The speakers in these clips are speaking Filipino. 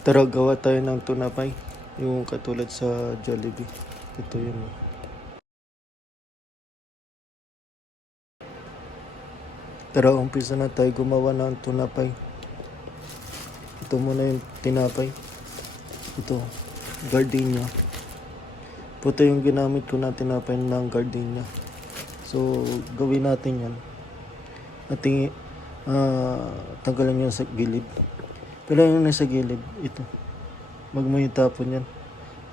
Tara, gawa tayo ng tunapay. Yung katulad sa Jollibee. Ito yun. Tara, umpisa na tayo gumawa ng tunapay. Ito muna yung tinapay. Ito, gardenia. Puto yung ginamit ko na tinapay ng gardenia. So, gawin natin yan. Ating tanggalan yan sa gilid. Pero yung nasa gilid, ito. Wag mo itapon yan.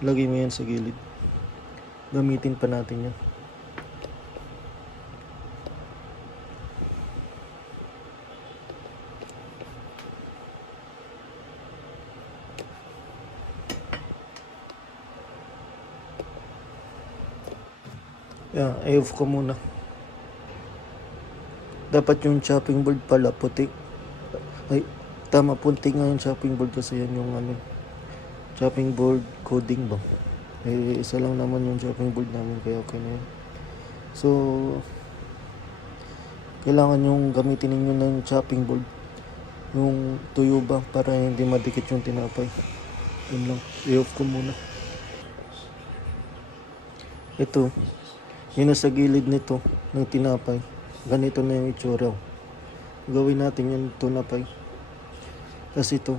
Lagay mo yan sa gilid. Gamitin pa natin yan. Yan, i-off ko muna. Dapat yung chopping board pala puti. Ay, tama, punti nga yung chopping board kasi yan yung chopping board coding ba? Eh, isa lang naman yung chopping board namin kaya okay na yun. So, kailangan yung gamitin ninyo ng chopping board. Yung tuyo ba para hindi madikit yung tinapay. Yun lang, i-off ko muna. Ito, yun nasa gilid nito ng tinapay. Ganito na yung itsura. Gawin natin yung tunapay. Kasi ito,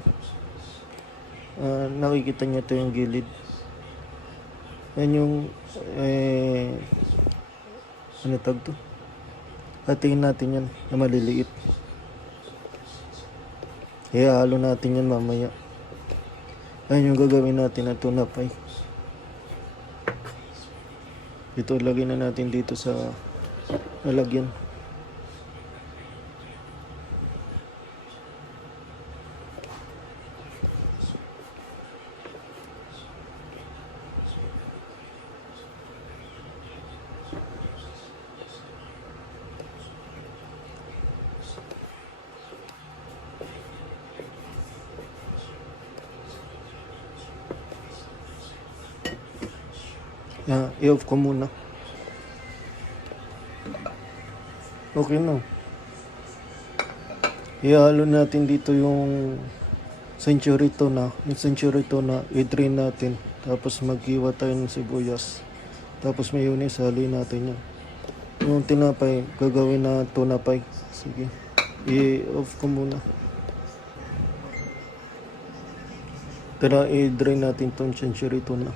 nakikita niyo ito yung gilid. Yan yung, ano tag to? Hatiin natin yan na maliliit. Ihalo natin yan mamaya. Ayan yung gagawin natin na tunapay. Ito, lagay na natin dito sa lalagyan. I-off ko muna. Okay na. Ihalo natin dito yung century tuna. Yung century tuna, i-drain natin. Tapos mag-iwa tayo ng sibuyas. Tapos mayonnaise, haloy natin yan. Yung tinapay, gagawin na tunapay. Sige. I-off ko muna. Tara, i-drain natin tong century tuna.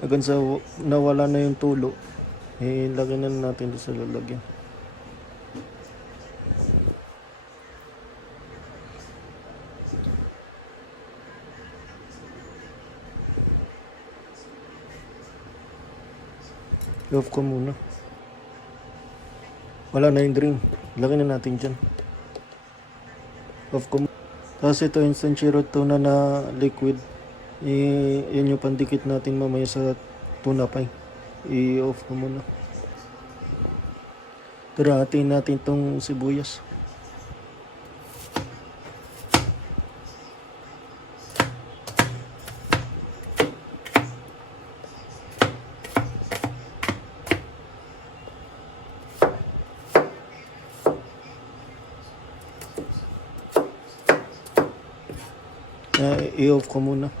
Hanggang sa nawala na yung tulo, lagyan na natin sa lalagyan. I-off ko muna. Wala na yung drain. Lagyan na natin dyan. Off ko muna. Tapos ito yung century tuna na liquid. Yan yung pandikit natin mamaya sa tunapay. I-off ko muna. Tara, hatiin natin tong sibuyas. I-off ko muna.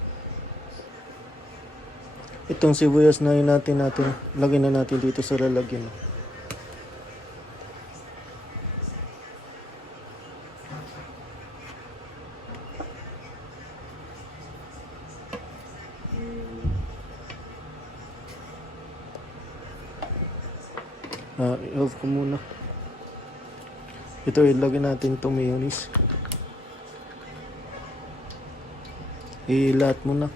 Itong sibuyas na yun natin lagyan na natin dito sa lalagyan. I-off ko muna. Ito, ilagyan natin itong mayonnaise. Lahat muna.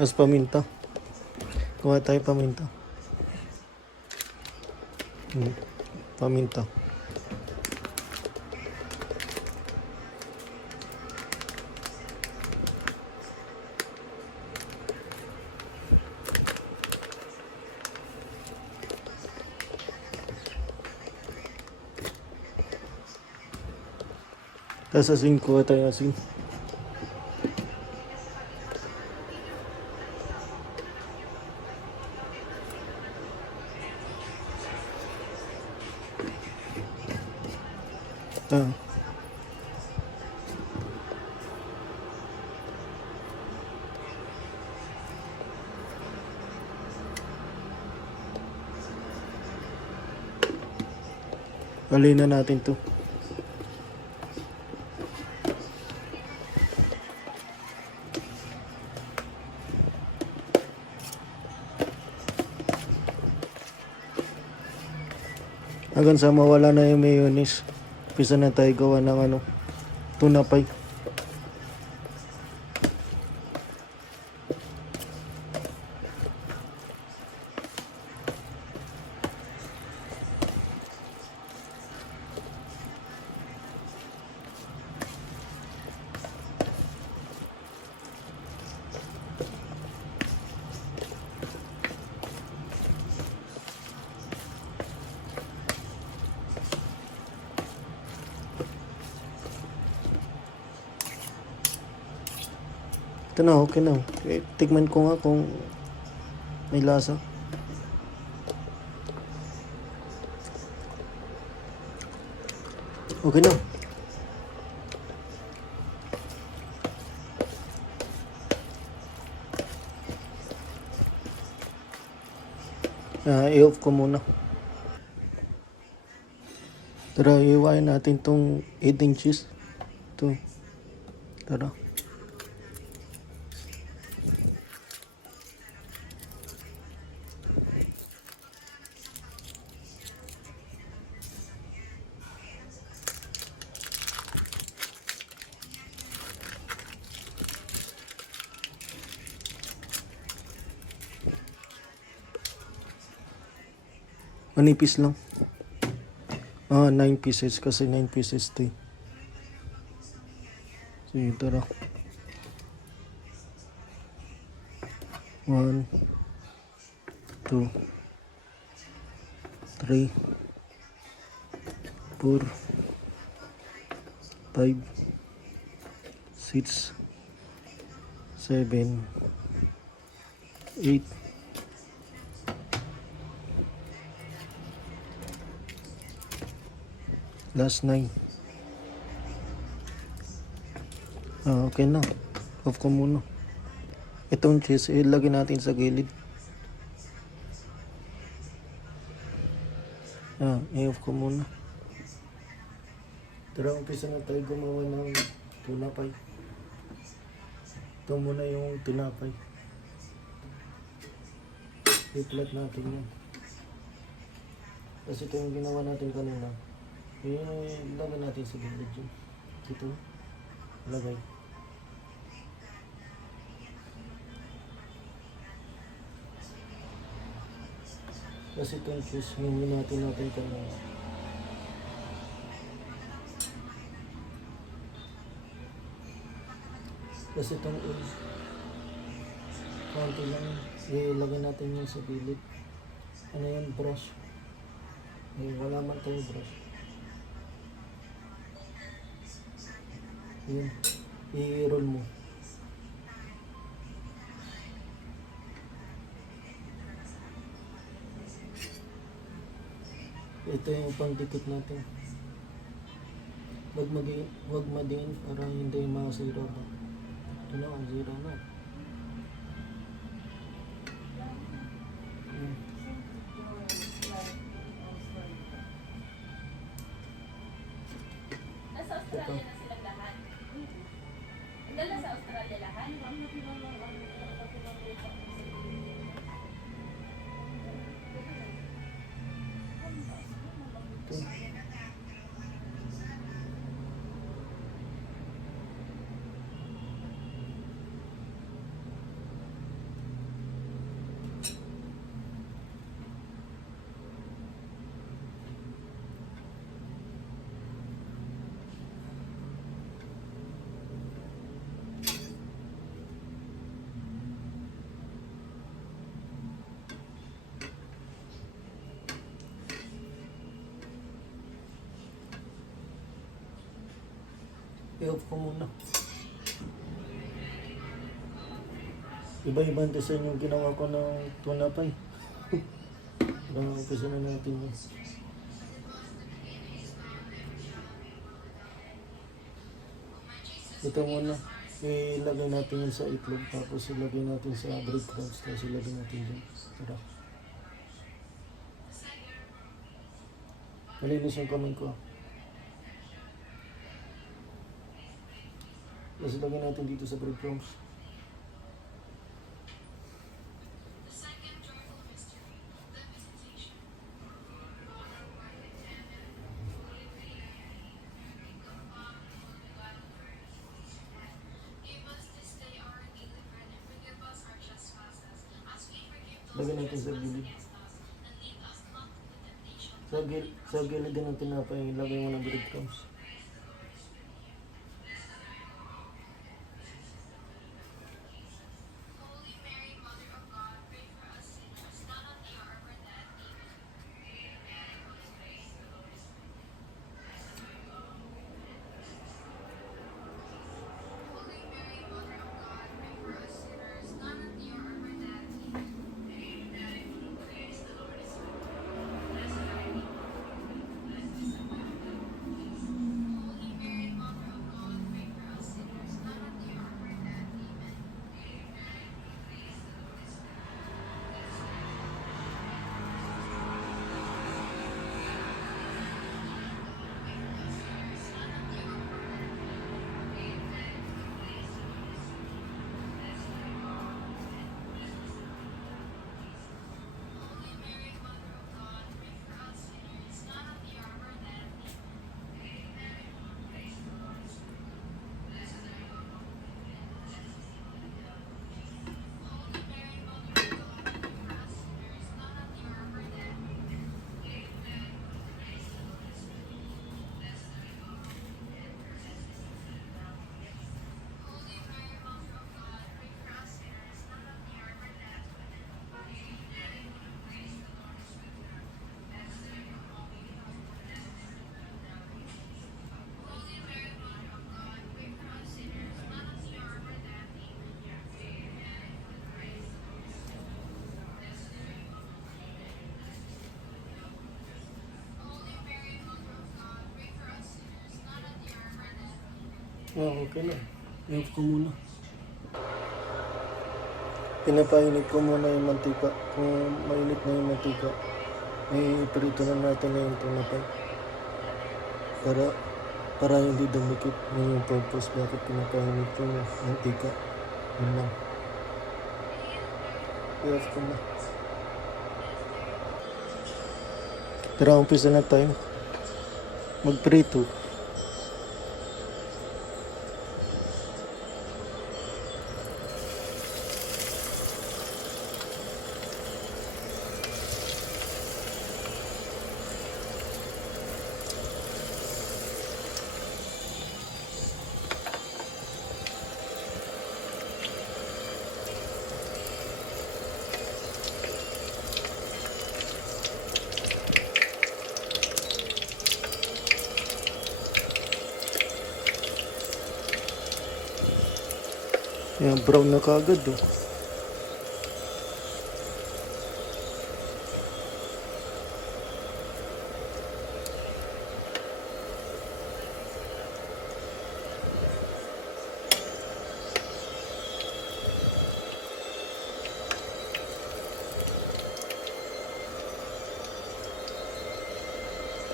Tapos paminta. Kuha tayo paminta. Paminta. Tapos asin, kuha tayo asin. Alin na natin to. Hanggang sa mawala na yung mayonnaise. Pisa na tayo gawa ng tuna pie. Ito na, okay na. Tikman ko nga kung may lasa. Okay na. I-off ko muna. Tara, iwain natin tong 8 inches. Ito. Tara. Manipis lang. 9 pieces kasi 9 pieces to. Sige, tara. 1, 2, 3, 4, 5, 6, 7, 8, last 9. Okay na. Off ko muna. Itong cheese, ilagay natin sa gilid. I-off ko muna. Tara, umpisa na tayo gumawa ng tinapay. Ito muna yung tinapay. I-flat natin yan. Kasi ito yung ginawa natin kanina. Ilagay natin sa gilid yun. Ito. Lagay. Kasi itong cheese, hindi natin kanina. Kasi itong egg, konti lang, ilagay natin yun sa gilid. Ano yun, brush. Wala man tayong brush. Yun, i-roll mo. Ito yung pangdikit natin. Wag madiin para hindi masira ba. Ito na, ang zira na. Nasa Australia na silang lahat. Dala sa Australia lahat. I-off ko muna. Iba-ibang design yung ginawa ko ng tunapay. Umpisa na natin yun. Ito muna. Ilagay natin yun sa itlog. Tapos ilagay natin sa breadcrumbs. Tapos ilagay natin dyan. Tara. Malinis yung kamay ko. Tapos ilagay natin dito sa breadcrumbs. Lagyan natin sa gilid. Sa gilid din ang tinapay. Ilagay mo ng breadcrumbs. Okay na. I-off ko muna. Pinapainit ko muna yung mantika. Kung mainit na yung mantika, iprito na natin na yung tinapay. Para hindi dumikit. Yun yung purpose bakit pinapainit ko yung mantika. Yun lang. I-off ko na. Tara, umpisa na tayo. Magprito. Yan, brown na kagad oh.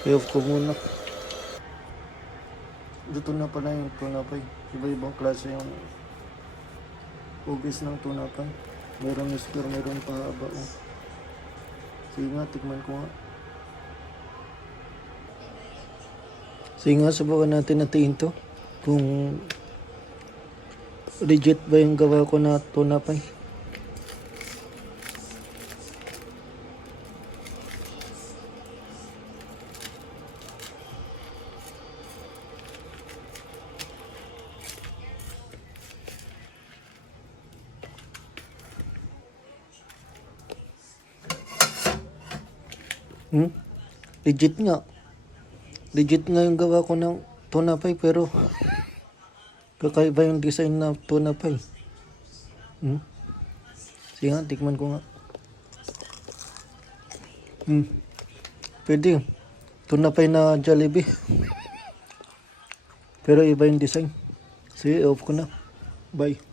I-off ko muna. Dito na pala yung tunapay. Iba-ibang klase yung hugis ng tunapay. Meron square, meron pahaba. Oh. Sige nga, tikman ko nga. Sige nga, subukan natin natiin to. Kung legit ba yung gawa ko na tunapay. Legit nga. Legit nga yung gawa ko ng tunapay pero Kakaiba yung design na tuna pie. Hmm? Sige nga, tikman ko nga. Pwede. Tuna pie na Jollibee. Pero iba yung design. Sige, off ko na. Bye.